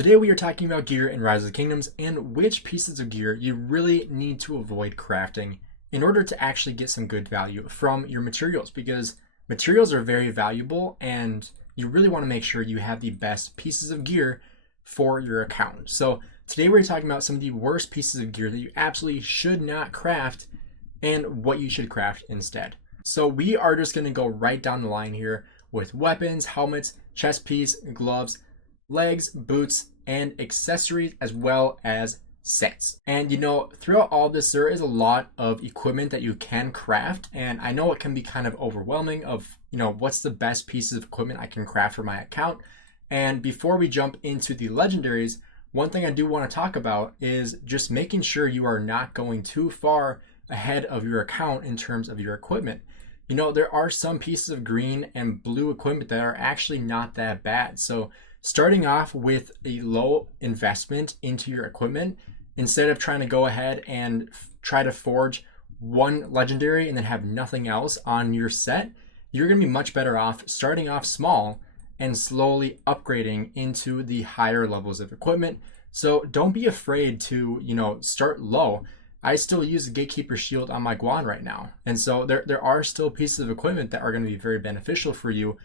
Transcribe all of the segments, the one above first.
Today we are talking about gear in Rise of the Kingdoms and which pieces of gear you really need to avoid crafting in order to actually get some good value from your materials, because materials are very valuable and you really want to make sure you have the best pieces of gear for your account. So today we're talking about some of the worst pieces of gear that you absolutely should not craft and what you should craft instead. So we are just going to go right down the line here with weapons, helmets, chest piece, gloves, legs, boots, and accessories, as well as sets. And throughout all this, there is a lot of equipment that you can craft, and I know it can be kind of overwhelming of, what's the best pieces of equipment I can craft for my account. And before we jump into the legendaries, one thing I do want to talk about is just making sure you are not going too far ahead of your account in terms of your equipment. There are some pieces of green and blue equipment that are actually not that bad. So starting off with a low investment into your equipment, instead of trying to go ahead and try to forge one legendary and then have nothing else on your set, you're going to be much better off starting off small and slowly upgrading into the higher levels of equipment. So don't be afraid to, start low. I still use the Gatekeeper shield on my Guan right now. And so there are still pieces of equipment that are going to be very beneficial for you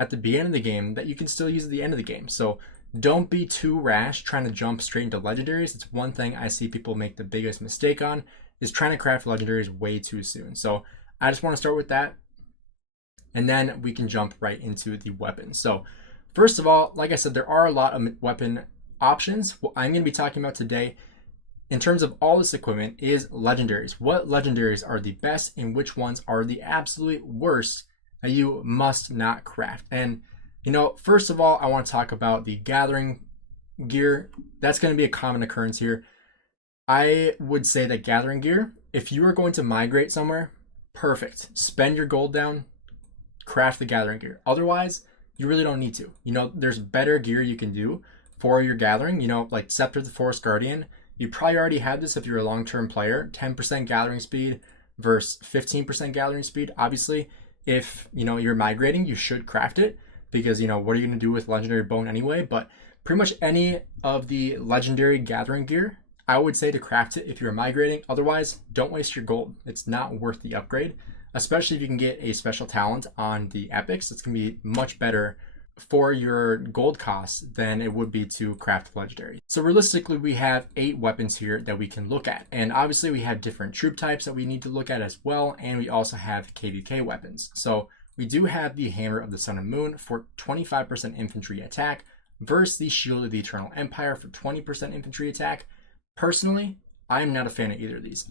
at the beginning of the game that you can still use at the end of the game. So don't be too rash trying to jump straight into legendaries. It's one thing I see people make the biggest mistake on, is trying to craft legendaries way too soon. So I just want to start with that, and then we can jump right into the weapons. So first of all, like I said, there are a lot of weapon options. What I'm going to be talking about today in terms of all this equipment is legendaries. What legendaries are the best and which ones are the absolute worst that you must not craft. And first of all, I want to talk about the gathering gear. That's going to be a common occurrence here. I would say that gathering gear, if you are going to migrate somewhere, perfect. Spend your gold down, craft the gathering gear. Otherwise, you really don't need to. There's better gear you can do for your gathering, like Scepter of the Forest Guardian. You probably already have this if you're a long-term player. 10% gathering speed versus 15% gathering speed. Obviously, if you're migrating, you should craft it, because what are you going to do with legendary bone anyway? But pretty much any of the legendary gathering gear, I would say to craft it if you're migrating. Otherwise, don't waste your gold. It's not worth the upgrade, especially if you can get a special talent on the epics. It's going to be much better for your gold costs than it would be to craft legendary. So realistically, we have 8 weapons here that we can look at. And obviously we have different troop types that we need to look at as well. And we also have KVK weapons. So we do have the Hammer of the Sun and Moon for 25% infantry attack versus the Shield of the Eternal Empire for 20% infantry attack. Personally, I'm not a fan of either of these.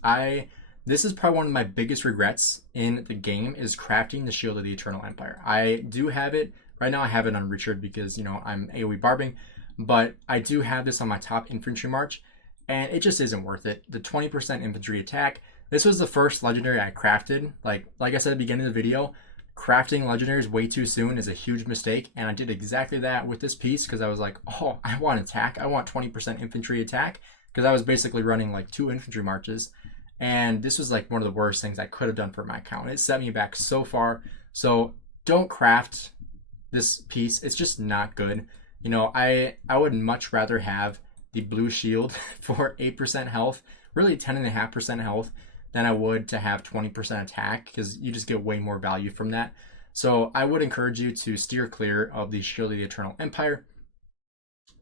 This is probably one of my biggest regrets in the game, is crafting the Shield of the Eternal Empire. I do have it. Right now I have it on Richard because, I'm AoE barbing, but I do have this on my top infantry march, and it just isn't worth it. The 20% infantry attack, this was the first legendary I crafted. Like I said at the beginning of the video, crafting legendaries way too soon is a huge mistake, and I did exactly that with this piece because I was like, oh, I want attack. I want 20% infantry attack, because I was basically running like 2 infantry marches, and this was like one of the worst things I could have done for my account. It set me back so far. So don't craft this piece. It's just not good. I would much rather have the blue shield for 8% health, really 10.5% health, than I would to have 20% attack, because you just get way more value from that. So I would encourage you to steer clear of the Shield of the Eternal Empire.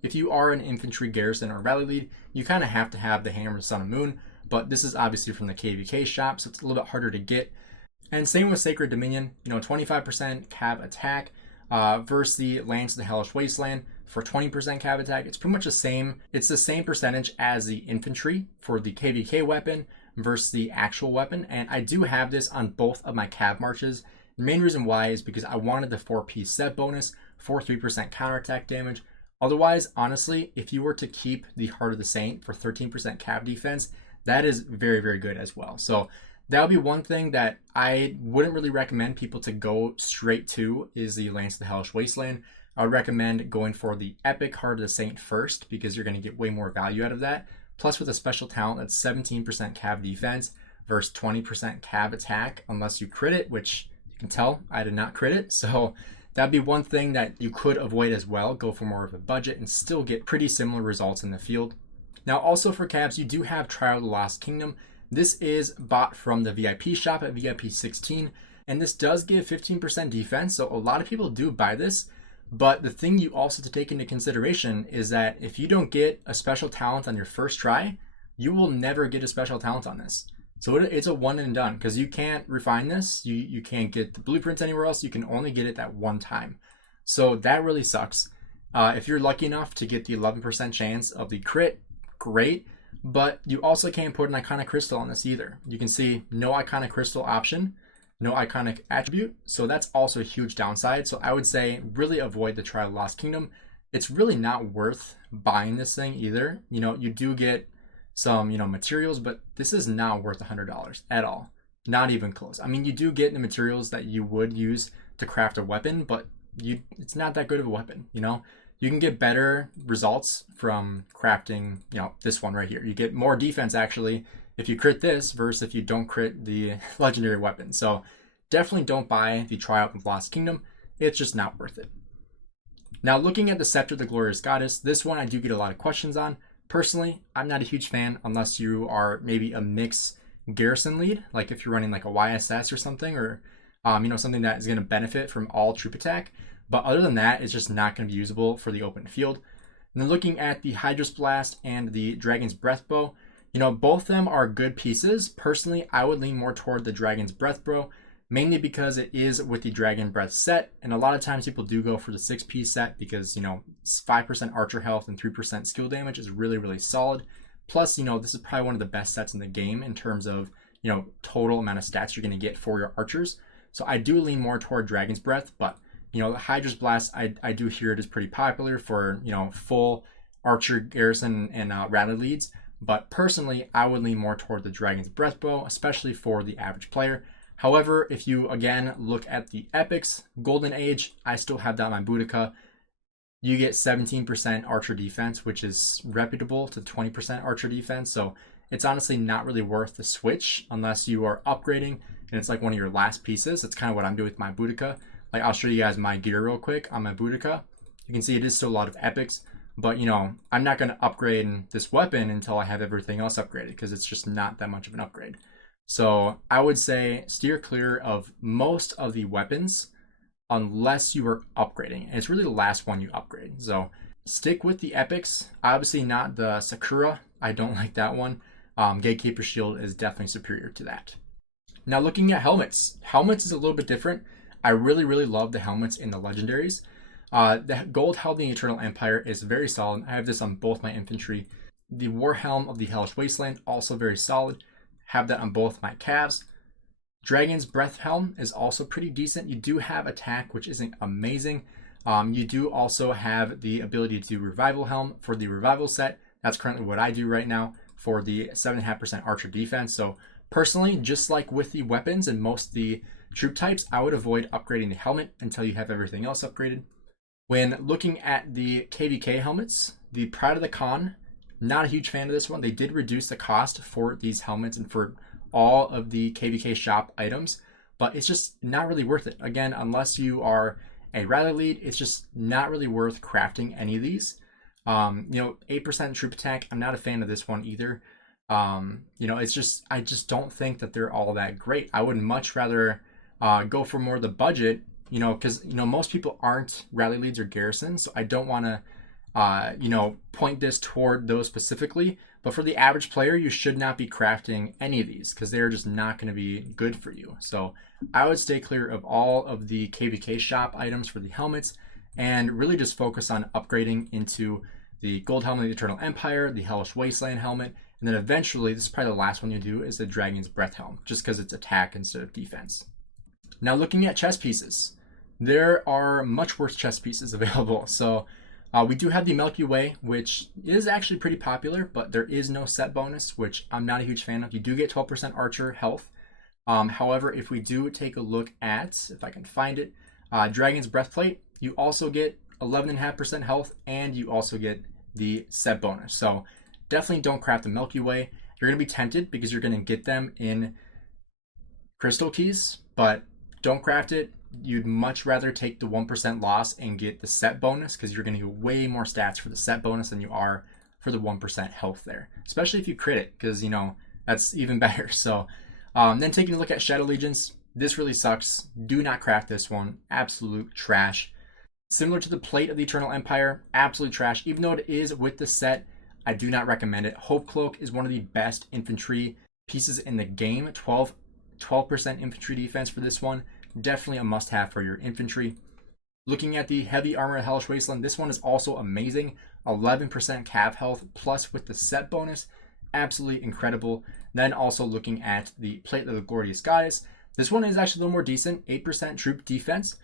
If you are an infantry garrison or rally lead, you kind of have to have the Hammer of the Sun and Moon, but this is obviously from the KVK shop, so it's a little bit harder to get. And same with Sacred Dominion, 25% cav attack, versus the Lance of the Hellish Wasteland for 20% cav attack. It's pretty much the same. It's the same percentage as the infantry for the KVK weapon versus the actual weapon. And I do have this on both of my cav marches. The main reason why is because I wanted the 4-piece set bonus for 3% counterattack damage. Otherwise, honestly, if you were to keep the Heart of the Saint for 13% cav defense, that is very, very good as well. So that would be one thing that I wouldn't really recommend people to go straight to, is the Lance of the Hellish Wasteland. I would recommend going for the Epic Heart of the Saint first, because you're going to get way more value out of that. Plus with a special talent that's 17% cav defense versus 20% cav attack, unless you crit it, which you can tell I did not crit it. So that'd be one thing that you could avoid as well. Go for more of a budget and still get pretty similar results in the field. Now, also for cabs, you do have Trial of the Lost Kingdom. This is bought from the VIP shop at VIP 16, and this does give 15% defense, so a lot of people do buy this. But the thing you also have to take into consideration is that if you don't get a special talent on your first try, you will never get a special talent on this. So it's a one and done, because you can't refine this. You can't get the blueprints anywhere else. You can only get it that one time. So that really sucks. If you're lucky enough to get the 11% chance of the crit, great. But you also can't put an iconic crystal on this either. You can see no iconic crystal option, no iconic attribute. So that's also a huge downside. So I would say really avoid the Trial of the Lost Kingdom. It's really not worth buying this thing either. You do get some, materials, but this is not worth $100 at all. Not even close. I mean, you do get the materials that you would use to craft a weapon, but it's not that good of a weapon, You can get better results from crafting, this one right here. You get more defense actually if you crit this versus if you don't crit the legendary weapon. So definitely don't buy the Trial of the Lost Kingdom. It's just not worth it. Now, looking at the Scepter of the Glorious Goddess, this one I do get a lot of questions on. Personally, I'm not a huge fan unless you are maybe a mix garrison lead, like if you're running like a YSS or something, or something that is going to benefit from all troop attack. But other than that, it's just not going to be usable for the open field. And then looking at the Hydra's Blast and the Dragon's Breath Bow, both of them are good pieces. Personally, I would lean more toward the Dragon's Breath Bow, mainly because it is with the Dragon Breath set. And a lot of times people do go for the 6-piece set because, it's 5% archer health and 3% skill damage is really, really solid. Plus, this is probably one of the best sets in the game in terms of, total amount of stats you're going to get for your archers. So I do lean more toward Dragon's Breath, but, the Hydra's Blast, I do hear it is pretty popular for, full archer garrison and rally leads. But personally, I would lean more toward the Dragon's Breath Bow, especially for the average player. However, if you, again, look at the epics, Golden Age, I still have that on my Boudica. You get 17% archer defense, which is reputable to 20% archer defense. So it's honestly not really worth the switch unless you are upgrading and it's like one of your last pieces. That's kind of what I'm doing with my Boudica. Like, I'll show you guys my gear real quick on my Boudica. You can see it is still a lot of epics, but I'm not going to upgrade this weapon until I have everything else upgraded because it's just not that much of an upgrade. So I would say steer clear of most of the weapons unless you are upgrading. And it's really the last one you upgrade. So stick with the epics. Obviously not the Sakura. I don't like that one. Gatekeeper Shield is definitely superior to that. Now looking at helmets. Helmets is a little bit different. I really, really love the helmets in the legendaries. The Gold Helm of the Eternal Empire is very solid. I have this on both my infantry. The War Helm of the Hellish Wasteland, also very solid. Have that on both my calves. Dragon's Breath Helm is also pretty decent. You do have attack, which isn't amazing. You do also have the ability to do Revival Helm for the Revival set. That's currently what I do right now for the 7.5% archer defense. So personally, just like with the weapons and most of the troop types, I would avoid upgrading the helmet until you have everything else upgraded. When looking at the KVK helmets, the Pride of the Khan, not a huge fan of this one. They did reduce the cost for these helmets and for all of the KVK shop items, but it's just not really worth it. Again, unless you are a rally lead, it's just not really worth crafting any of these. 8% troop attack, I'm not a fan of this one either. It's just, I just don't think that they're all that great. I would much rather go for more of the budget, because, most people aren't rally leads or garrisons, so I don't want to, point this toward those specifically. But for the average player, you should not be crafting any of these because they're just not going to be good for you. So I would stay clear of all of the KVK shop items for the helmets and really just focus on upgrading into the Gold Helmet of the Eternal Empire, the Hellish Wasteland helmet, and then eventually, this is probably the last one you do, is the Dragon's Breath Helm, just because it's attack instead of defense. Now looking at chest pieces, there are much worse chest pieces available. So we do have the Milky Way, which is actually pretty popular, but there is no set bonus, which I'm not a huge fan of. You do get 12% archer health. However, if we do take a look at, if I can find it, Dragon's Breastplate, you also get 11.5% health, and you also get the set bonus. So definitely don't craft the Milky Way. You're going to be tempted because you're going to get them in crystal keys, but don't craft it. you'd much rather take the 1% loss and get the set bonus, because you're going to get way more stats for the set bonus than you are for the 1% health there, especially if you crit it, because, you know, that's even better. So then taking a look at Shadow Legions, this really sucks. Do not craft this one. Absolute trash. Similar to the Plate of the Eternal Empire, absolute trash. Even though it is with the set, I do not recommend it. Hope Cloak is one of the best infantry pieces in the game. 12% infantry defense for this one. Definitely a must-have for your infantry. Looking at the Heavy Armor of Hellish Wasteland, this one is also amazing. 11% cav health plus with the set bonus. Absolutely incredible. Then also looking at the Plate of the Glorious Goddess. This one is actually a little more decent. 8% troop defense.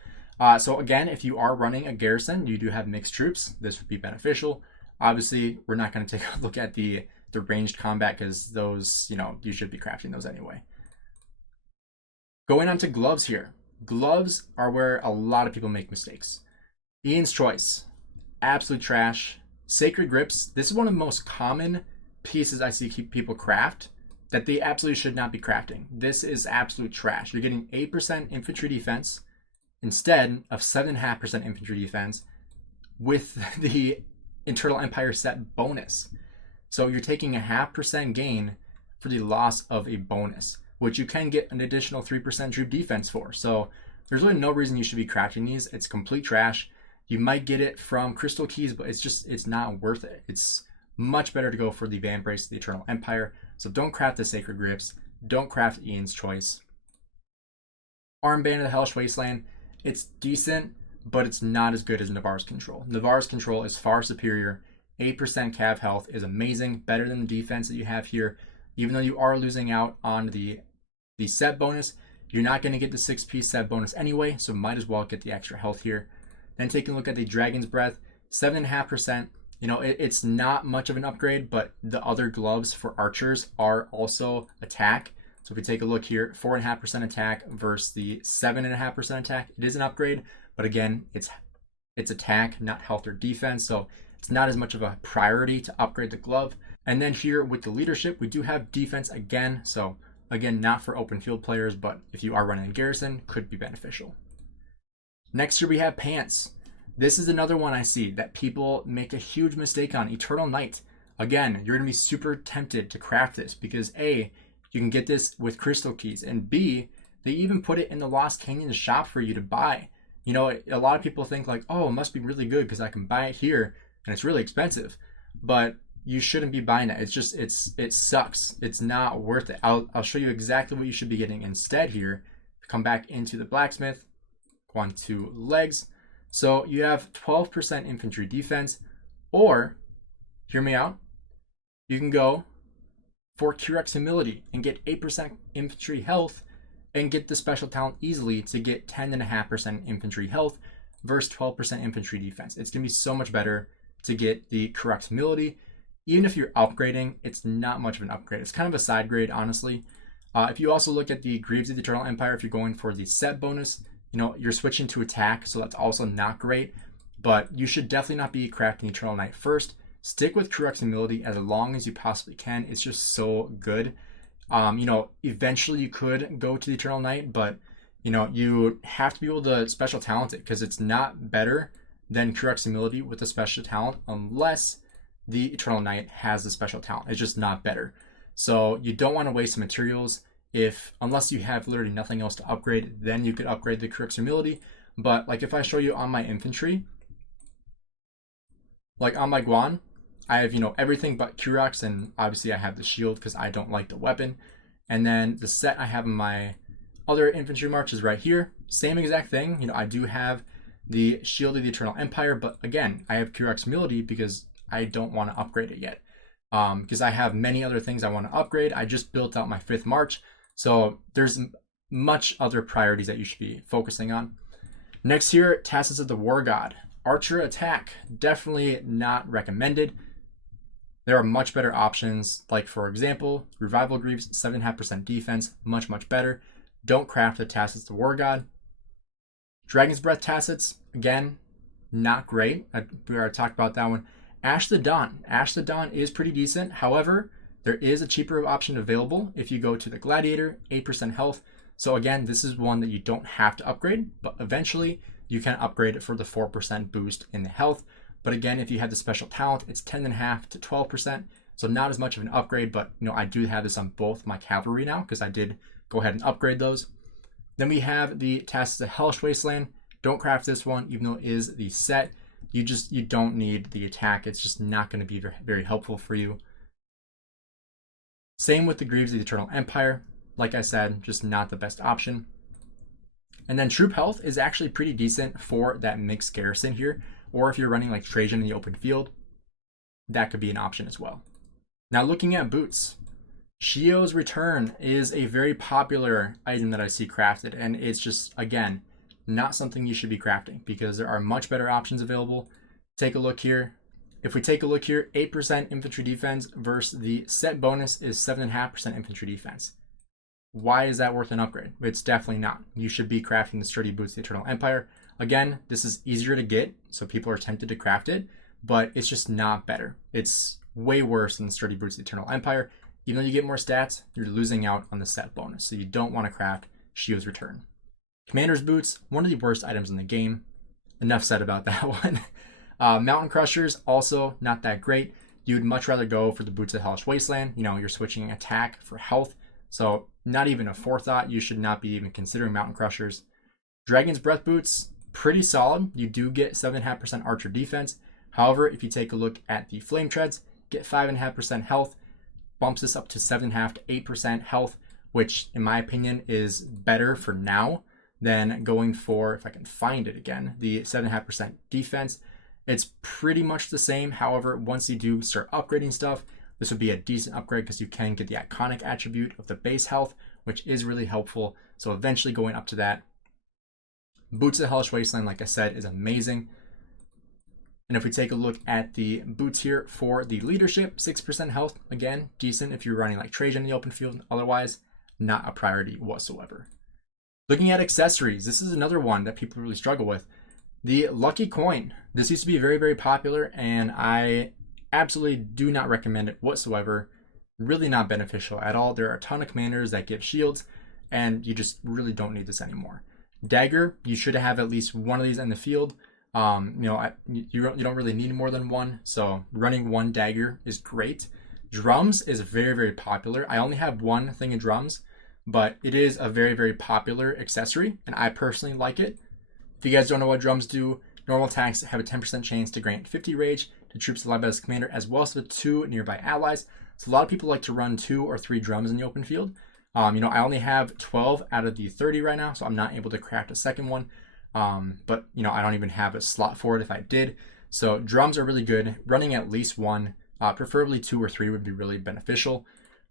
So again, if you are running a garrison, you do have mixed troops, this would be beneficial. Obviously, we're not going to take a look at the ranged combat, because those, you know, you should be crafting those anyway. Going on to gloves here. Gloves are where a lot of people make mistakes. Ian's Choice, absolute trash. Sacred Grips, this is one of the most common pieces I see people craft that they absolutely should not be crafting. This is absolute trash. You're getting 8% infantry defense instead of 7.5% infantry defense with the Eternal Empire set bonus. So you're taking a 0.5% gain for the loss of a bonus, which you can get an additional 3% troop defense for. So there's really no reason you should be crafting these. It's complete trash. You might get it from Crystal Keys, but it's not worth it. It's much better to go for the Vambrace of the Eternal Empire. So don't craft the Sacred Grips. Don't craft Ian's Choice. Armband of the Hellish Wasteland. It's decent, but it's not as good as Navarre's Control. Navarre's Control is far superior. 8% cav health is amazing, better than the defense that you have here. Even though you are losing out on the set bonus, you're not going to get the 6-piece set bonus anyway, so might as well get the extra health here. Then taking a look at the Dragon's Breath, 7.5%. You know, it's not much of an upgrade, but the other gloves for archers are also attack. So if we take a look here, 4.5% attack versus the 7.5% attack, it is an upgrade, but again, it's attack, not health or defense, so it's not as much of a priority to upgrade the glove. And then here with the leadership, we do have defense again, so again, not for open field players, but if you are running a garrison, could be beneficial. Next here we have pants. This is another one I see that people make a huge mistake on. Eternal Night. Again, you're going to be super tempted to craft this because A, you can get this with Crystal Keys, and B, they even put it in the Lost Canyon shop for you to buy. You know, a lot of people think like, oh, it must be really good because I can buy it here and it's really expensive, but you shouldn't be buying that. It's just, it sucks. It's not worth it. I'll show you exactly what you should be getting instead here. Come back into the blacksmith, go on to legs. So you have 12% infantry defense, or hear me out, you can go for Curex Humility and get 8% infantry health and get the special talent easily to get 10.5% infantry health versus 12% infantry defense. It's going to be so much better to get the Curex Humility. Even if you're upgrading, it's not much of an upgrade. It's kind of a side grade, honestly. If you also look at the Greaves of the Eternal Empire, if you're going for the set bonus, you know, you're switching to attack, so that's also not great. But you should definitely not be crafting Eternal Night first. Stick with Curex Humility as long as you possibly can. It's just so good. You know, eventually you could go to the Eternal Night, but you know, you have to be able to special talent it because it's not better than Curex Humility with a special talent unless the Eternal Night has a special talent. It's just not better. So you don't want to waste materials. Unless you have literally nothing else to upgrade, then you could upgrade the Curex Humility. But like if I show you on my infantry, like on my Guan, I have, you know, everything but Curex, and obviously I have the shield because I don't like the weapon. And then the set I have in my other infantry march is right here. Same exact thing. You know, I do have the shield of the Eternal Empire, but again, I have Curex Humility because I don't want to upgrade it yet. Because I have many other things I want to upgrade. I just built out my 5th march. So there's much other priorities that you should be focusing on. Next here, Tassets of the War God. Archer attack, definitely not recommended. There are much better options, like for example, Revival Greaves, 7.5% defense, much better. Don't craft the Tassets of the War God. Dragon's Breath Tassets, again, not great. We already talked about that one. Ash the Dawn. Ash the Dawn is pretty decent. However, there is a cheaper option available if you go to the Gladiator, 8% health. So again, this is one that you don't have to upgrade, but eventually you can upgrade it for the 4% boost in the health. But again, if you have the special talent, it's 10.5 to 12%. So not as much of an upgrade, but I do have this on both my cavalry now because I did go ahead and upgrade those. Then we have the Tasks of Hellish Wasteland. Don't craft this one, even though it is the set. You don't need the attack. It's just not going to be very, very helpful for you. Same with the Greaves of the Eternal Empire. Like I said, just not the best option. And then Troop Health is actually pretty decent for that mixed garrison here. Or if you're running like Trajan in the open field, that could be an option as well. Now looking at boots, Shio's Return is a very popular item that I see crafted, and it's just, again, not something you should be crafting because there are much better options available. Take a look here. If we take a look here, 8% infantry defense versus the set bonus is 7.5% infantry defense. Why is that worth an upgrade? It's definitely not. You should be crafting the Sturdy Boots of the Eternal Empire. Again, this is easier to get, so people are tempted to craft it, but it's just not better. It's way worse than the Sturdy Boots of the Eternal Empire. Even though you get more stats, you're losing out on the set bonus, so you don't want to craft Shio's Return. Commander's Boots, one of the worst items in the game. Enough said about that one. Mountain Crushers, also not that great. You'd much rather go for the Boots of Hellish Wasteland. You're switching attack for health, so not even a forethought. You should not be even considering Mountain Crushers. Dragon's Breath Boots, pretty solid. You do get 7.5% archer defense. However, if you take a look at the Flame Treads, get 5.5% health, bumps this up to 7.5 to 8% health, which in my opinion is better for now than going for, if I can find it again, the 7.5% defense. It's pretty much the same. However, once you do start upgrading stuff, this would be a decent upgrade because you can get the iconic attribute of the base health, which is really helpful. So eventually going up to that. Boots of the Hellish Wasteland, like I said, is amazing. And if we take a look at the boots here for the leadership, 6% health, again, decent if you're running like Trajan in the open field. Otherwise, not a priority whatsoever. Looking at accessories, this is another one that people really struggle with. The Lucky Coin. This used to be very, very popular, and I absolutely do not recommend it whatsoever. Really not beneficial at all. There are a ton of commanders that give shields, and you just really don't need this anymore. Dagger, you should have at least one of these in the field. You don't really need more than one, so running one dagger is great. Drums is very, very popular. I only have one thing in drums, but it is a very, very popular accessory, and I personally like it. If you guys don't know what drums do, normal attacks have a 10% chance to grant 50 rage to troops led by the commander, as well as the 2 nearby allies. So a lot of people like to run 2 or 3 drums in the open field. I only have 12 out of the 30 right now, so I'm not able to craft a second one. But I don't even have a slot for it if I did. So drums are really good. Running at least one, preferably 2 or 3 would be really beneficial.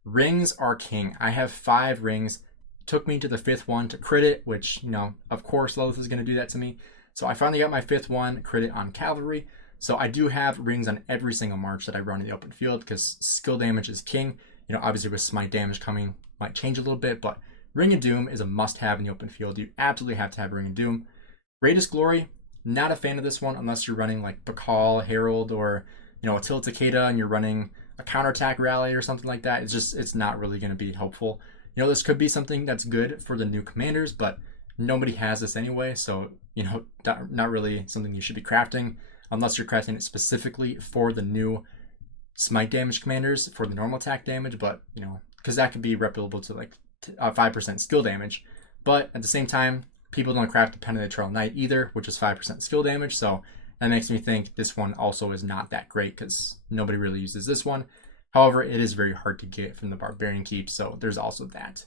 Rings are king. I have 5 rings. Took me to the 5th one to crit it, which, of course Lilith is going to do that to me. So I finally got my 5th one, crit it on cavalry. So I do have rings on every single march that I run in the open field because skill damage is king. Obviously with smite damage coming, might change a little bit, but Ring of Doom is a must-have in the open field. You absolutely have to have Ring of Doom. Greatest Glory, not a fan of this one unless you're running like Bakal, Herald, or Attila Takeda and you're running a counterattack rally or something like that. It's not really going to be helpful. This could be something that's good for the new commanders, but nobody has this anyway, so not really something you should be crafting unless you're crafting it specifically for the new smite damage commanders for the normal attack damage, but because that could be replicable to like 5% skill damage. But at the same time, people don't craft the Pen of the Eternal Knight either, which is 5% skill damage, so that makes me think this one also is not that great because nobody really uses this one. However, it is very hard to get from the Barbarian Keep, so there's also that.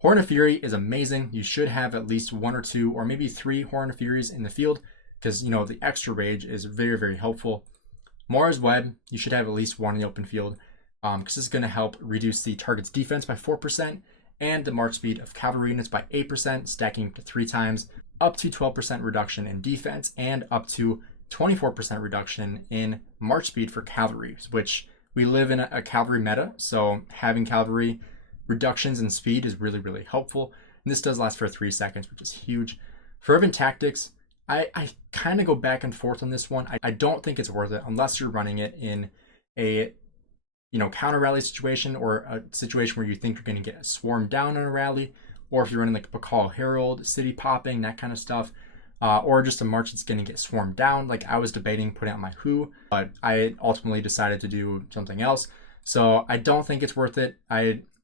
Horn of Fury is amazing. You should have at least 1 or 2 or maybe 3 Horn of Furies in the field because, the extra rage is very, very helpful. Mara's Web, you should have at least 1 in the open field because it's going to help reduce the target's defense by 4% and the march speed of cavalry units by 8%, stacking to 3 times, up to 12% reduction in defense and up to 24% reduction in march speed for cavalry, which we live in a cavalry meta, so having cavalry reductions in speed is really, really helpful. And this does last for 3 seconds, which is huge. Fervent Tactics, I kind of go back and forth on this one. I don't think it's worth it unless you're running it in a counter rally situation or a situation where you think you're going to get swarmed down on a rally, or if you're running like a Pakal Herald, City Popping, that kind of stuff, or just a march that's going to get swarmed down. Like I was debating putting out my Who, but I ultimately decided to do something else. So I don't think it's worth it.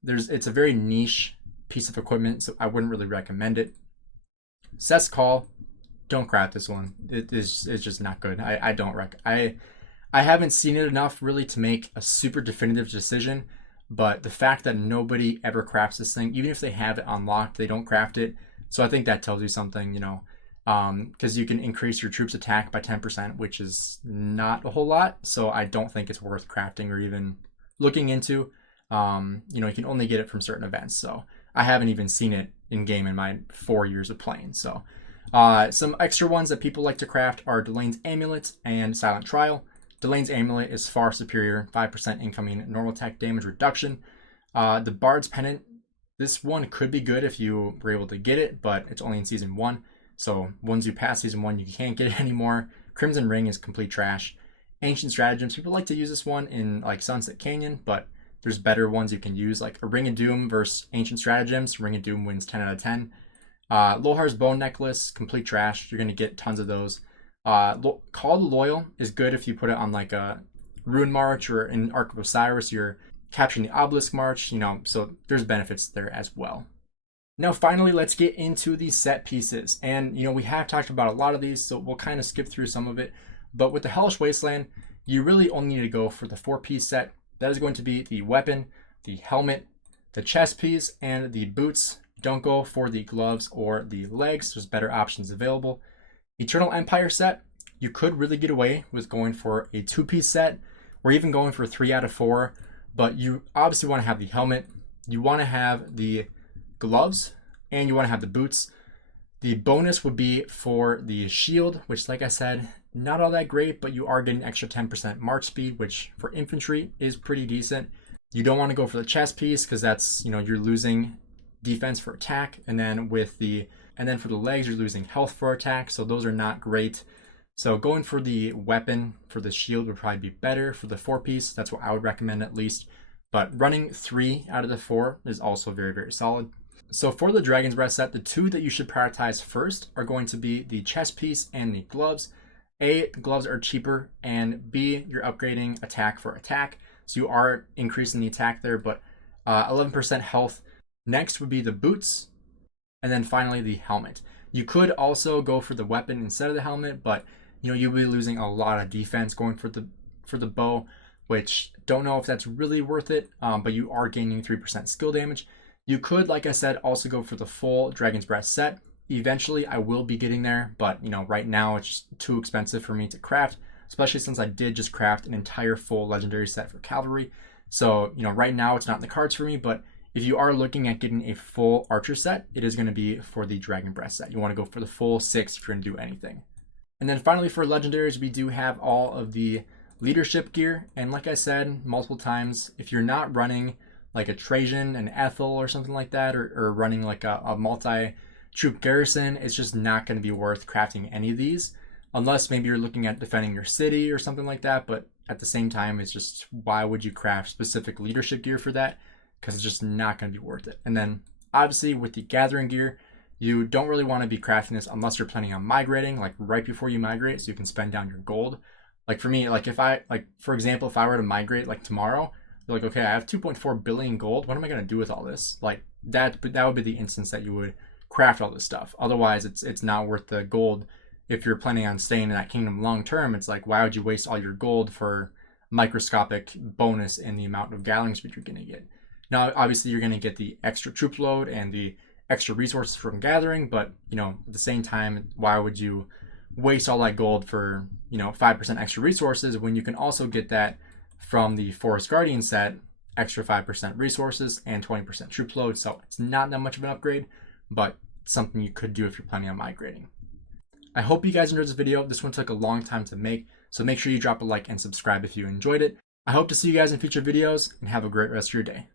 It's a very niche piece of equipment, so I wouldn't really recommend it. Seth's call, don't craft this one. It's just not good. I haven't seen it enough really to make a super definitive decision, but the fact that nobody ever crafts this thing, even if they have it unlocked, they don't craft it. So I think that tells you something, because you can increase your troops attack by 10%, which is not a whole lot. So I don't think it's worth crafting or even looking into. You can only get it from certain events. So I haven't even seen it in game in my 4 years of playing. So some extra ones that people like to craft are Delane's Amulet and Silent Trial. Delane's Amulet is far superior, 5% incoming normal attack damage reduction. The Bard's Pennant, this one could be good if you were able to get it, but it's only in Season 1. So once you pass Season 1, you can't get it anymore. Crimson Ring is complete trash. Ancient Stratagems, people like to use this one in like Sunset Canyon, but there's better ones you can use, like a Ring of Doom versus Ancient Stratagems. Ring of Doom wins 10 out of 10. Lohar's Bone Necklace, complete trash. You're going to get tons of those. Call the Loyal is good if you put it on like a Rune March or in Ark of Osiris. You're capturing the Obelisk March, so there's benefits there as well. Now, finally, let's get into the set pieces. And, we have talked about a lot of these, so we'll kind of skip through some of it. But with the Hellish Wasteland, you really only need to go for the 4-piece set. That is going to be the weapon, the helmet, the chest piece, and the boots. Don't go for the gloves or the legs. There's better options available. Eternal Empire set, you could really get away with going for a 2-piece set or even going for 3 out of 4, but you obviously want to have the helmet, you want to have the gloves, and you want to have the boots. The bonus would be for the shield, which, like I said, not all that great, but you are getting extra 10% march speed, which for infantry is pretty decent. You don't want to go for the chest piece because that's, you're losing defense for attack, and then for the legs, you're losing health for attack, so those are not great. So going for the weapon for the shield would probably be better for the 4-piece. That's what I would recommend at least. But running 3 out of the 4 is also very, very solid. So for the Dragon's Breath set, the 2 that you should prioritize first are going to be the chest piece and the gloves. A, the gloves are cheaper, and B, you're upgrading attack for attack. So you are increasing the attack there, but 11% health. Next would be the boots, and then finally the helmet. You could also go for the weapon instead of the helmet, but you'll be losing a lot of defense going for the bow, which don't know if that's really worth it, but you are gaining 3% skill damage. You could, like I said, also go for the full Dragon's Breath set. Eventually, I will be getting there, but right now it's just too expensive for me to craft, especially since I did just craft an entire full legendary set for cavalry. So, right now it's not in the cards for me, but if you are looking at getting a full archer set, it is going to be for the Dragon Breath set. You want to go for the full 6 if you're going to do anything. And then finally for legendaries, we do have all of the leadership gear. And like I said multiple times, if you're not running like a Trajan, an Ethel or something like that, or running like a multi-troop garrison, it's just not going to be worth crafting any of these. Unless maybe you're looking at defending your city or something like that. But at the same time, it's just, why would you craft specific leadership gear for that? Because it's just not going to be worth it. And then obviously with the gathering gear, you don't really want to be crafting this unless you're planning on migrating, like right before you migrate, so you can spend down your gold. Like for me, like for example, if I were to migrate like tomorrow, you're like, okay, I have 2.4 billion gold. What am I going to do with all this? Like that would be the instance that you would craft all this stuff. Otherwise, it's not worth the gold. If you're planning on staying in that kingdom long term, it's like, why would you waste all your gold for microscopic bonus in the amount of gathering speed you're going to get? Now, obviously, you're going to get the extra troop load and the extra resources from gathering, but, at the same time, why would you waste all that gold for, 5% extra resources when you can also get that from the Forest Guardian set, extra 5% resources and 20% troop load. So it's not that much of an upgrade, but something you could do if you're planning on migrating. I hope you guys enjoyed this video. This one took a long time to make, so make sure you drop a like and subscribe if you enjoyed it. I hope to see you guys in future videos, and have a great rest of your day.